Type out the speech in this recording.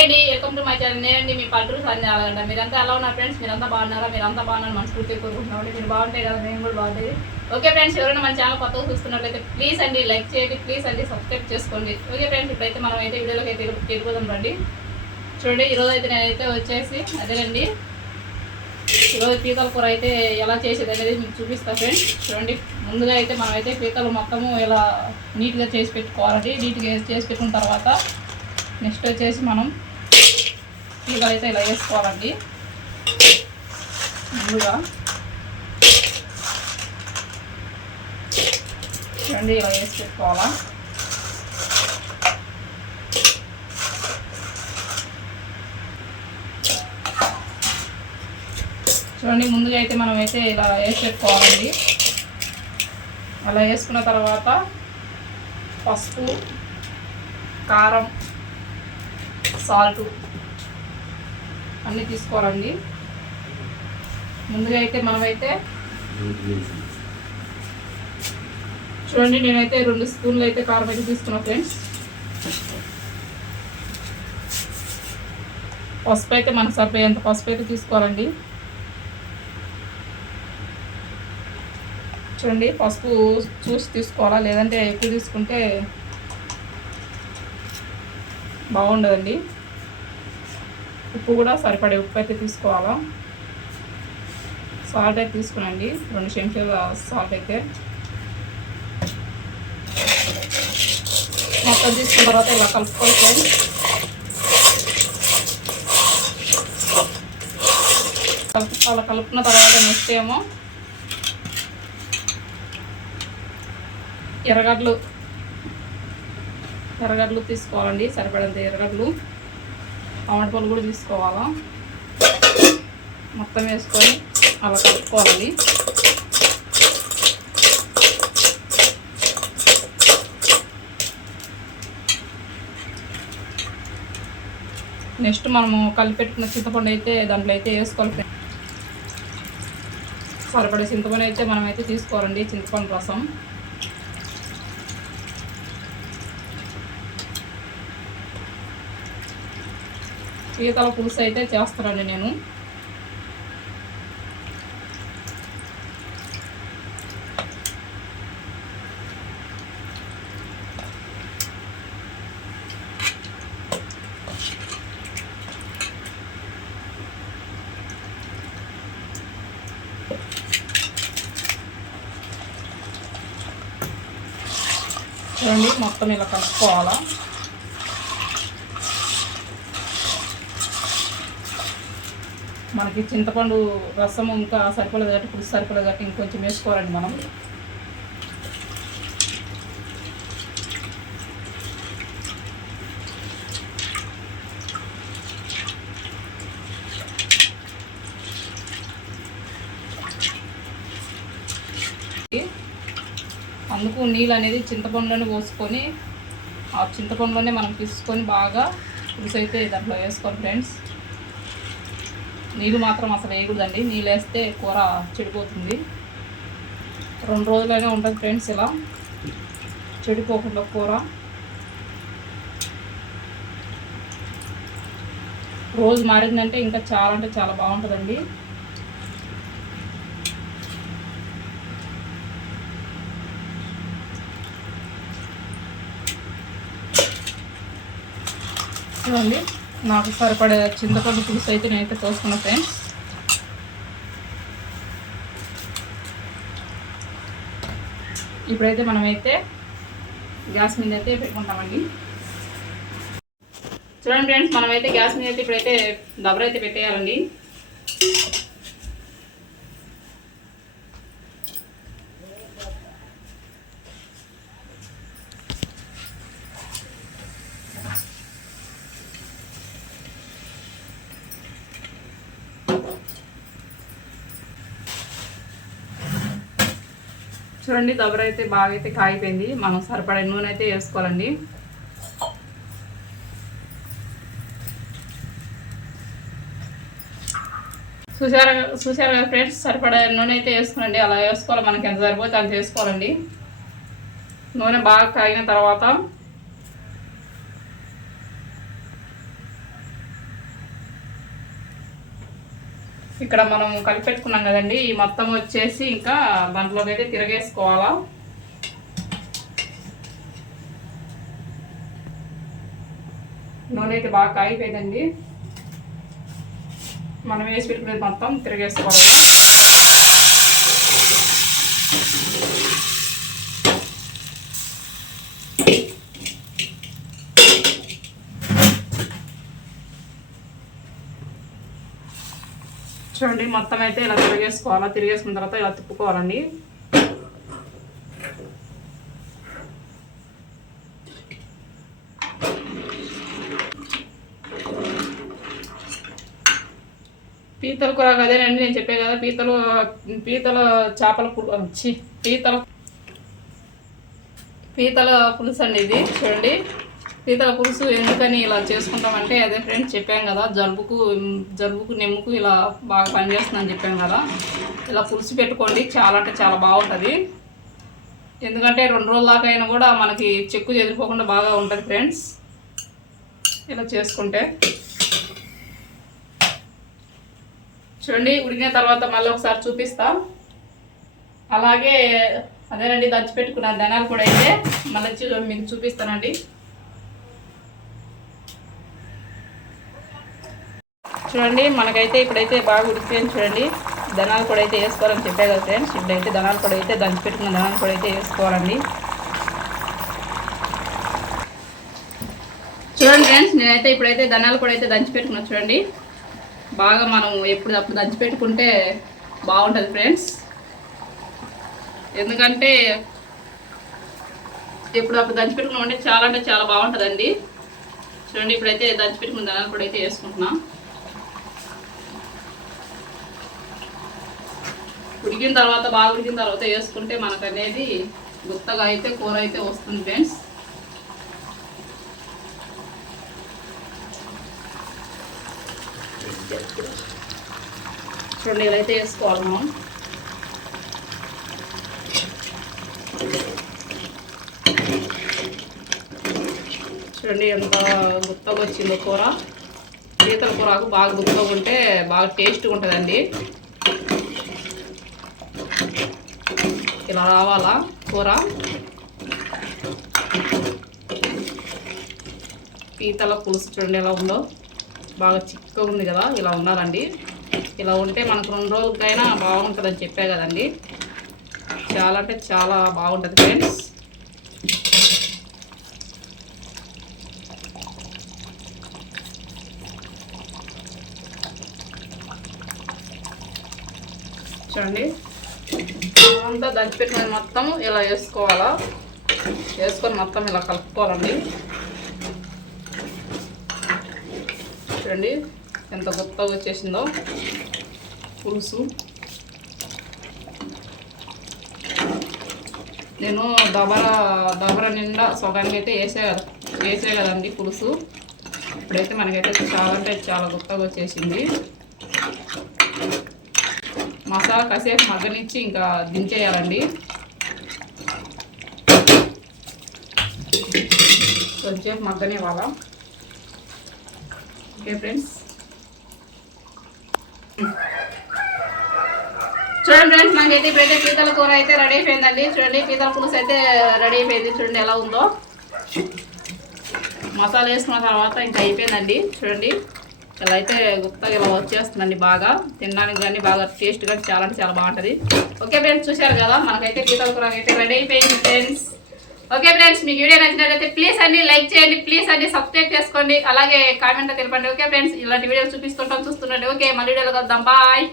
Hi అండి, welcome to my channel. నేనండి మీ పల్లెటూరు సంధ్యాలంట. మీరంతా ఎలా ఉన్నారు ఫ్రెండ్స్? మీరంతా బాగున్నారా? మీరంతా బాగున్నారు మనస్ఫూర్తిగా కోరుకుంటున్నామండి. మీరు బాగుంటాయి కదా, మేము కూడా బాగుంటుంది. ఓకే ఫ్రెండ్స్, ఎవరైనా మన ఛానల్ కొత్తగా చూస్తున్నట్లయితే ప్లీజ్ అండి లైక్ చేయండి, ప్లీజ్ అండి సబ్స్క్రైబ్ చేసుకోండి. ఓకే ఫ్రెండ్స్, ఇప్పుడైతే మనం అయితే వీడియోలోకి అయితే వెళ్ళిపోదాం రండి. చూడండి, ఈరోజు అయితే నేనైతే వచ్చేసి అదేనండి, ఈరోజు పీతల కూర అయితే ఎలా చేసేది అనేది మీకు చూపిస్తాను ఫ్రెండ్స్. చూడండి, ముందుగా అయితే మనమైతే పీతలు మొత్తము ఇలా నీట్గా చేసి పెట్టుకోవాలండి. నీట్గా చేసి పెట్టుకున్న తర్వాత నెక్స్ట్ వచ్చేసి మనం పీతలు అయితే ఇలా వేసుకోవాలండి. ముందుగా చూడండి, ఇలా వేసి పెట్టుకోవాలా. చూడండి, ముందుగా అయితే మనం అయితే ఇలా వేసి పెట్టుకోవాలండి. అలా వేసుకున్న తర్వాత పసుపు, కారం, సాల్ట్ అన్నీ తీసుకోవాలండి. ముందుగా అయితే మనమైతే చూడండి, నేనైతే 2 స్పూన్లు అయితే కారం అయితే తీసుకున్నాను ఫ్రెండ్స్. పసుపు అయితే మనకు సరిపోయేంత పసుపు అయితే తీసుకోవాలండి. చూడండి, పసుపు చూసి తీసుకోవాలా, లేదంటే ఎక్కువ తీసుకుంటే బాగుండదండి. ఉప్పు కూడా సరిపడే ఉప్పు అయితే తీసుకోవాలా. సాల్ట్ అయితే తీసుకునండి, 2 చెంచాల సాల్ట్ అయితే మొత్తం తీసుకున్న తర్వాత ఇలా కలుపుకోవాలి. అలా కలుపుకున్న తర్వాత నెక్స్ట్ ఏమో ఎర్రగడ్డలు తీసుకోవాలండి, సరిపడంత ఎర్రగడ్డలు. టమాటా పళ్ళు కూడా తీసుకోవాలా. మొత్తం వేసుకొని అలా కలుపుకోవాలి. నెక్స్ట్ మనము కలిపెట్టుకున్న చింతపండు అయితే దాంట్లో అయితే వేసుకోవాలి. సరిపడే చింతపండు అయితే మనమైతే తీసుకోవాలండి, చింతపండు రసం. పీతల పులుసు అయితే చేస్తానండి నేను. చూడండి, మొత్తం ఇలా కలుపుకోవాలా. మనకి చింతపండు రసం ఇంకా సరిపడదు కాబట్టి, పులుసు సరిపడదు కాబట్టి ఇంకొంచెం వేసుకోవాలండి మనం. అందుకు నీళ్ళు అనేది చింతపండులోనే పోసుకొని ఆ చింతపండులోనే మనం తీసుకొని బాగా పులుసు అయితే దాంట్లో వేసుకోవాలి ఫ్రెండ్స్. నీళ్ళు మాత్రం అసలు వేయకూడదండి, నీళ్ళు వేస్తే కూర చెడిపోతుంది. 2 రోజులైనా ఉంటుంది ఫ్రెండ్స్ ఇలా చెడిపోకుండా కూర. రోజు మారిందంటే ఇంకా చాలా అంటే చాలా బాగుంటుందండి. చూడండి, నాకు సరిపడే చింతపండు పులుసు అయితే నేనైతే పోసుకున్నా ఫ్రెండ్స్. ఇప్పుడైతే మనమైతే గ్యాస్ మీద అయితే పెట్టుకుంటామండి. చూడండి ఫ్రెండ్స్, మనమైతే గ్యాస్ మీద అయితే ఇప్పుడైతే దబర అయితే పెట్టేయాలండి. చూడండి, దబర అయితే బాగా అయితే కాగిపోయింది. మనం సరిపడే నూనె అయితే వేసుకోవాలండి. చూసారా కదా ఫ్రెండ్స్, సరిపడే నూనె అయితే వేసుకోండి. అలా వేసుకోవాలి, మనకి ఎంత సరిపోతే అంత వేసుకోవాలండి. నూనె బాగా కాగిన తర్వాత ఇక్కడ మనం కలిపెట్టుకున్నాం కదండి, ఈ మొత్తం వచ్చేసి ఇంకా దాంట్లోకి అయితే తిరగేసుకోవాలా. నూనె అయితే బాగా కాగిపోయిందండి, మనం వేసి పెట్టుకునేది మొత్తం తిరగేసుకోవాలి. చూడండి మొత్తం అయితే ఇలా తిరిగేసుకోవాలా. తిరిగేసుకున్న తర్వాత ఇలా తిప్పుకోవాలండి. పీతల కూర అదేనండి, నేను చెప్పే కదా పీతల చేపల పీతల పులుసు అండి ఇది. చూడండి పీతల పులుసు ఎందుకని ఇలా చేసుకుంటామంటే అదే ఫ్రెండ్స్ చెప్పాం కదా, జలుబుకు నెమ్ముకు ఇలా బాగా పనిచేస్తుందని చెప్పాం కదా. ఇలా పులుసు పెట్టుకోండి, చాలా అంటే చాలా బాగుంటుంది. ఎందుకంటే 2 రోజుల దాకా అయినా కూడా మనకి చెక్కు చెదిరిపోకుండా బాగా ఉంటుంది ఫ్రెండ్స్ ఇలా చేసుకుంటే. చూడండి ఉడికిన తర్వాత మళ్ళీ ఒకసారి చూపిస్తా. అలాగే అదేనండి దంచి పెట్టుకున్న ధనియాలు కూడా అయితే మళ్ళీ మీకు చూపిస్తానండి. చూడండి మనకైతే ఇప్పుడైతే బాగా ఉడికిపోయింది. చూడండి ధనియాలు కూడా అయితే వేసుకోవాలని చెప్పే కదా ఫ్రెండ్స్. ఇప్పుడైతే ధనియాలు కూడా అయితే దంచి పెట్టుకున్న ధనియాలు కూడా అయితే వేసుకోవాలండి. చూడండి ఫ్రెండ్స్ నేనైతే ఇప్పుడైతే ధనియాలు కూడా అయితే దంచి పెట్టుకున్నా. చూడండి బాగా మనం ఎప్పుడప్పుడు దంచి పెట్టుకుంటే బాగుంటుంది ఫ్రెండ్స్. ఎందుకంటే ఎప్పుడప్పుడు దంచి పెట్టుకున్నాం అంటే చాలా బాగుంటుందండి. చూడండి ఇప్పుడైతే దంచి పెట్టుకున్న ధనియాలు కూడా అయితే వేసుకుంటున్నాం. బాగా ఉడికిన తర్వాత వేసుకుంటే మనకు అనేది గుత్తగా అయితే కూర అయితే వస్తుంది ఫ్రెండ్స్. చూడండి ఇలా అయితే వేసుకోవాలి మనం. చూడండి ఎంత గుత్తగా వచ్చిందో కూర. పీతల కూరకు బాగా గుత్తగా ఉంటే బాగా టేస్ట్గా ఉంటుందండి. ఇలా రావాలా కూర. పీతల పులుసు చూడండి ఎలా ఉందో, బాగా చిక్కగా ఉంది కదా, ఇలా ఉండాలండి. ఇలా ఉంటే మనకు 2 రోజులకైనా బాగుంటుందని చెప్పే కదండి. చాలా అంటే చాలా బాగుంటుంది ఫ్రెండ్స్. చూడండి అంతా దంచిపెట్టిన మొత్తం ఇలా వేసుకోవాలా. వేసుకొని మొత్తం ఇలా కలుపుకోవాలండి. చూడండి ఎంత గుత్తగా వచ్చేసిందో పులుసు. నేను దబర నిండా సగానికి అయితే వేసే కదండి పులుసు. ఇప్పుడైతే మనకైతే చాలా అంటే చాలా గుత్తగా వచ్చేసింది. మసాలా కాసేపు మగ్గనిచ్చి ఇంకా దించేయాలండి. కొంచెంసేపు మగ్గనివ్వాలా. ఓకే ఫ్రెండ్స్ చూడండి ఫ్రెండ్స్ మనకైతే ఇప్పుడైతే పీతల కూర అయితే రెడీ అయిపోయిందండి. చూడండి పీతల పులుసు అయితే రెడీ అయిపోయింది. చూడండి ఎలా ఉందో. మసాలా వేసుకున్న తర్వాత ఇంకా అయిపోయిందండి. చూడండి ఇలా అయితే గుత్తగా ఇలా వచ్చేస్తుందండి. బాగా తినడానికి కానీ బాగా టేస్ట్ కానీ చాలా అంటే చాలా బాగుంటుంది. ఓకే ఫ్రెండ్స్ చూశారు కదా మనకైతే పీతల కూర అయితే రెడీ అయిపోయింది ఫ్రెండ్స్. ఓకే ఫ్రెండ్స్ మీకు వీడియో నచ్చినట్లయితే ప్లీజ్ అండి లైక్ చేయండి, ప్లీజ్ అండి సబ్స్క్రైబ్ చేసుకోండి, అలాగే కామెంట్లో తెలపండి. ఓకే ఫ్రెండ్స్ ఇలాంటి వీడియోలు చూపిస్తుంటాం, చూస్తుండండి. ఓకే మళ్ళీ వీడియోలో కలుద్దాం. బాయ్.